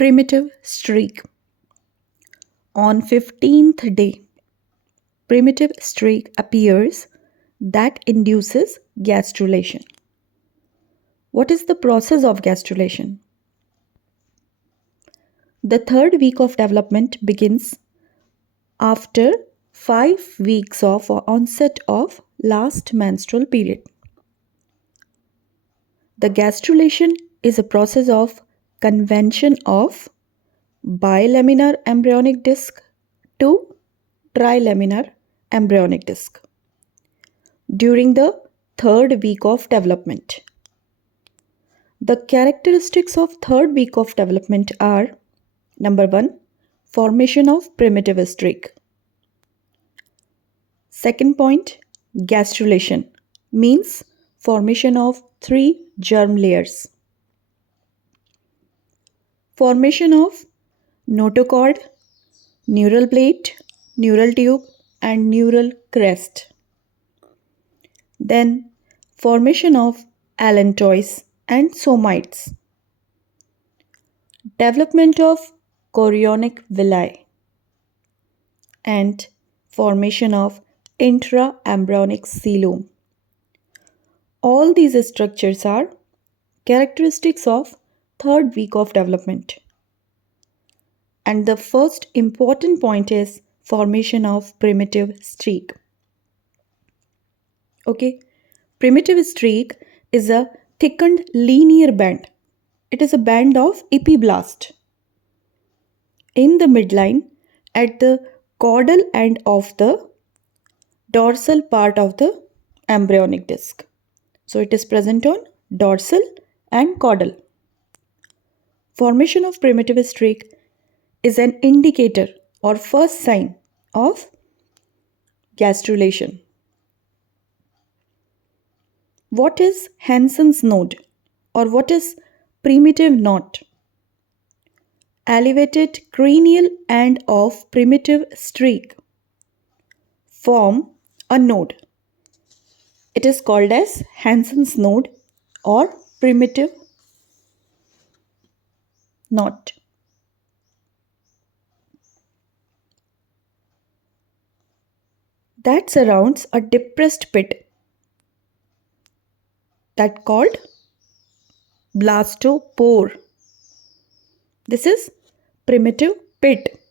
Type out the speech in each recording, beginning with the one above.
Primitive streak. On 15th day, primitive streak appears that induces gastrulation. What is the process of gastrulation? The third week of development begins after 5 weeks of onset of last menstrual period. The gastrulation is a process of convention of bilaminar embryonic disc to trilaminar embryonic disc during the third week of development. The characteristics of third week of development are: number 1, formation of primitive streak. Second point, gastrulation means formation of 3 germ layers. Formation of notochord, neural plate, neural tube and neural crest. Then formation of allantois and somites. Development of chorionic villi and formation of intraembryonic coelom. All these structures are characteristics of third week of development. And the first important point is formation of primitive streak. Okay, primitive streak is a thickened linear band. It is a band of epiblast in the midline at the caudal end of the dorsal part of the embryonic disc. So it is present on dorsal and caudal. Formation of primitive streak is an indicator or first sign of gastrulation. What is Hansen's node or what is primitive knot? Elevated cranial end of primitive streak form a node. It is called as Hansen's node or primitive knot. That surrounds a depressed pit that called blastopore. This is primitive pit.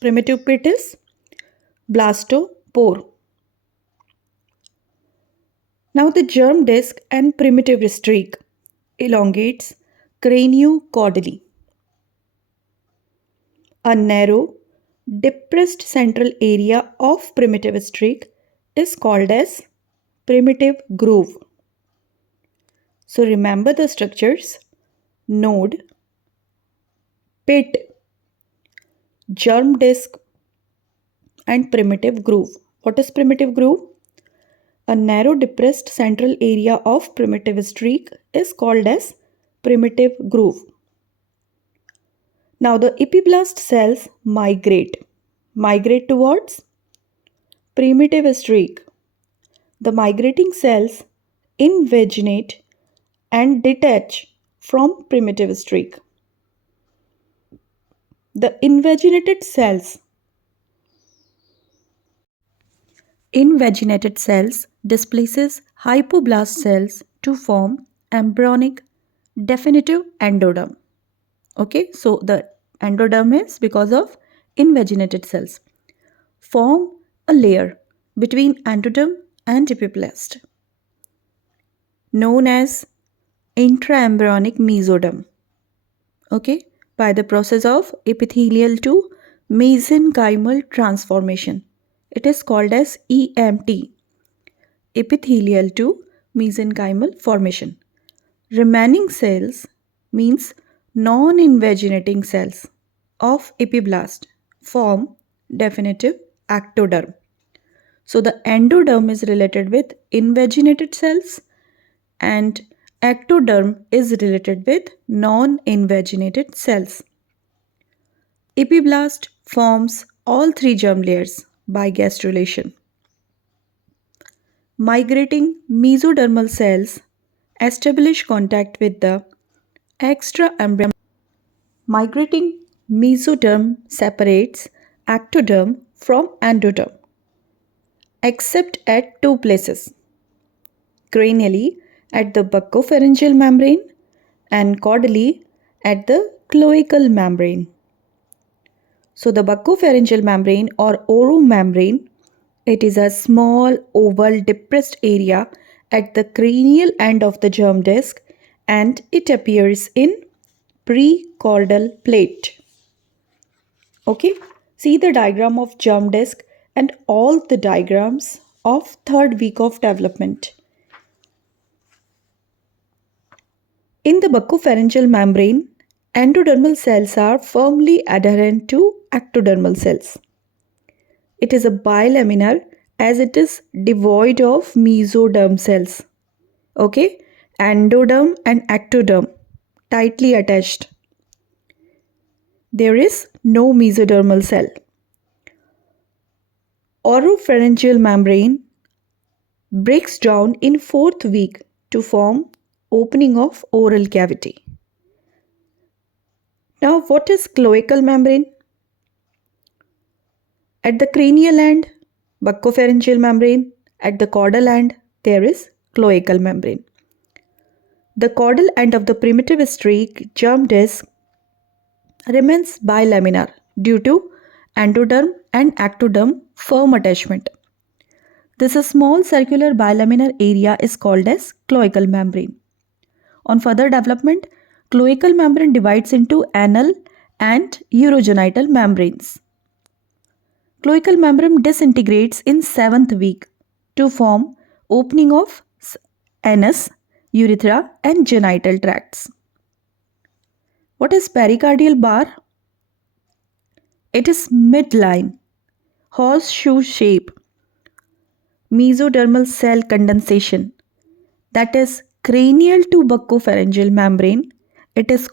Primitive pit is blastopore. Now the germ disc and primitive streak elongates craniocaudally. A narrow, depressed central area of primitive streak is called as primitive groove. So remember the structures: node, pit, germ disc and primitive groove. What is primitive groove? A narrow depressed central area of primitive streak is called as primitive groove. Now the epiblast cells migrate towards primitive streak. The migrating cells invaginate and detach from primitive streak. The invaginated cells displaces hypoblast cells to form embryonic definitive endoderm. Okay, so the endoderm is because of invaginated cells. Form a layer between endoderm and epiblast known as intraembryonic mesoderm. Okay, by the process of epithelial to mesenchymal transformation. It is called as EMT, epithelial to mesenchymal formation. Remaining cells means non-invaginating cells of epiblast form definitive ectoderm. So the endoderm is related with invaginated cells and ectoderm is related with non-invaginated cells. Epiblast forms all 3 germ layers by gastrulation. Migrating mesodermal cells establish contact with the extraembryonic. Migrating mesoderm separates ectoderm from endoderm, except at two places, cranially at the buccopharyngeal membrane and caudally at the cloacal membrane. So the buccopharyngeal membrane or oromembrane, it is a small oval depressed area at the cranial end of the germ disc and it appears in precaudal plate. Okay, see the diagram of germ disc and all the diagrams of third week of development. In the buccopharyngeal membrane, endodermal cells are firmly adherent to ectodermal cells. It is a bilaminar as it is devoid of mesoderm cells. Okay, endoderm and ectoderm tightly attached. There is no mesodermal cell. Oropharyngeal membrane breaks down in fourth week to form opening of oral cavity. Now, what is cloacal membrane? At the cranial end, buccopharyngeal membrane. At the caudal end, there is cloacal membrane. The caudal end of the primitive streak germ disc remains bilaminar due to endoderm and ectoderm firm attachment. This small circular bilaminar area is called as cloacal membrane. On further development, cloacal membrane divides into anal and urogenital membranes. Cloacal membrane disintegrates in 7th week to form opening of anus, urethra and genital tracts. What is pericardial bar? It is midline, horseshoe shape, mesodermal cell condensation, that is cranial to buccopharyngeal membrane. It is